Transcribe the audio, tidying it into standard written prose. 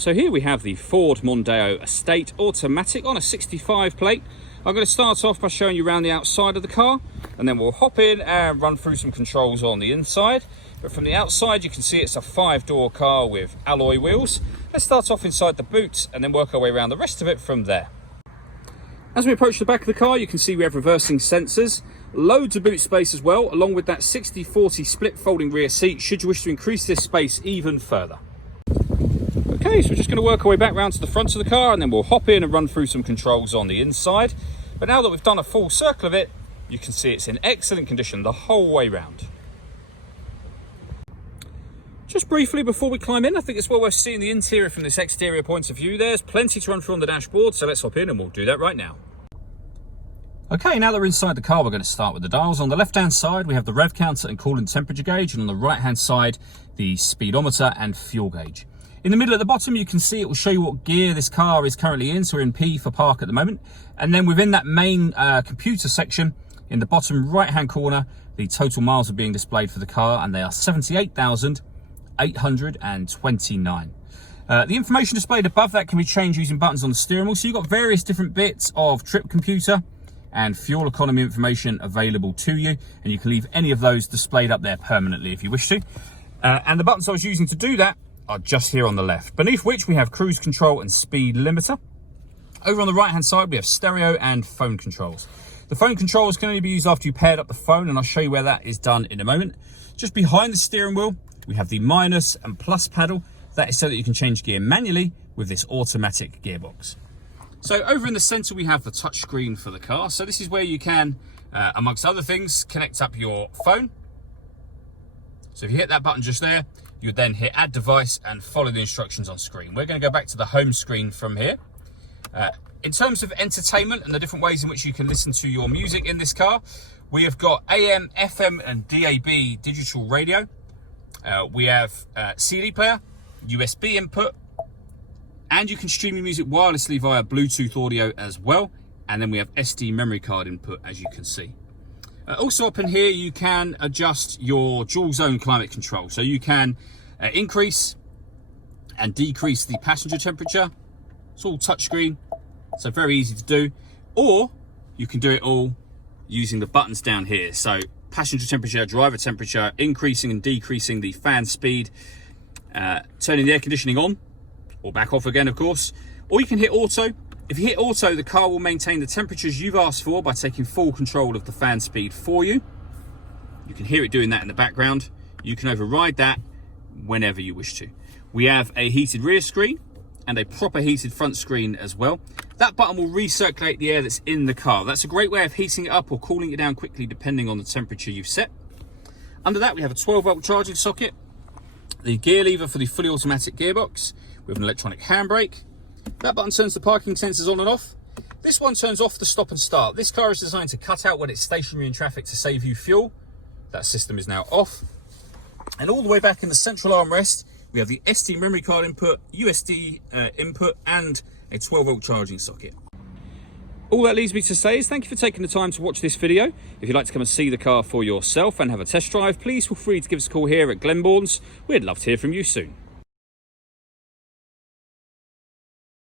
So here we have the Ford Mondeo Estate Automatic on a 65 plate. I'm going to start off by showing you around the outside of the car, and then we'll hop in and run through some controls on the inside. But from the outside you can see it's a 5-door car with alloy wheels. Let's start off inside the boot and then work our way around the rest of it from there. As we approach the back of the car, you can see we have reversing sensors, loads of boot space as well, along with that 60/40 split folding rear seat should you wish to increase this space even further. Okay, so we're just going to work our way back round to the front of the car and then we'll hop in and run through some controls on the inside. But now that we've done a full circle of it, you can see it's in excellent condition the whole way round. Just briefly before we climb in, I think it's well worth seeing the interior from this exterior point of view. There's plenty to run through on the dashboard, so let's hop in and we'll do that right now. Okay, now that we're inside the car, we're going to start with the dials. On the left-hand side, we have the rev counter and coolant temperature gauge, and on the right-hand side, the speedometer and fuel gauge. In the middle at the bottom, you can see it will show you what gear this car is currently in. So we're in P for park at the moment. And then within that main computer section, in the bottom right-hand corner, the total miles are being displayed for the car, and they are 78,829. The information displayed above that can be changed using buttons on the steering wheel. So you've got various different bits of trip computer and fuel economy information available to you, and you can leave any of those displayed up there permanently if you wish to. And the buttons I was using to do that are just here on the left, beneath which we have cruise control and speed limiter. Over on the right hand side we have stereo and phone controls. The phone controls can only be used after you paired up the phone, and I'll show you where that is done in a moment. Just behind the steering wheel we have the minus and plus paddle. That is so that you can change gear manually with this automatic gearbox. So over in the center we have the touch screen for the car. So this is where you can, amongst other things, connect up your phone. So if you hit that button just there, you would then hit add device and follow the instructions on screen. We're going to go back to the home screen from here. In terms of entertainment and the different ways in which you can listen to your music in this car, we have got AM, FM and DAB digital radio. We have CD player, USB input, and you can stream your music wirelessly via Bluetooth audio as well. And then we have SD memory card input, as you can see. Also up in here, you can adjust your dual zone climate control. So you can increase and decrease the passenger temperature. It's all touchscreen, so very easy to do. Or you can do it all using the buttons down here. So passenger temperature, driver temperature, increasing and decreasing the fan speed, turning the air conditioning on or back off again, of course. Or you can hit auto. If you hit auto, the car will maintain the temperatures you've asked for by taking full control of the fan speed for you. You can hear it doing that in the background. You can override that whenever you wish to. We have a heated rear screen and a proper heated front screen as well. That button will recirculate the air that's in the car. That's a great way of heating it up or cooling it down quickly depending on the temperature you've set. Under that we have a 12-volt charging socket, the gear lever for the fully automatic gearbox with an electronic handbrake. That button turns the parking sensors on and off. This one turns off the stop and start. This car is designed to cut out when it's stationary in traffic to save you fuel. That system is now off. And all the way back in the central armrest, we have the SD memory card input, USD input, and a 12-volt charging socket. All that leaves me to say is thank you for taking the time to watch this video. If you'd like to come and see the car for yourself and have a test drive, please feel free to give us a call here at Glenbourne's. We'd love to hear from you soon.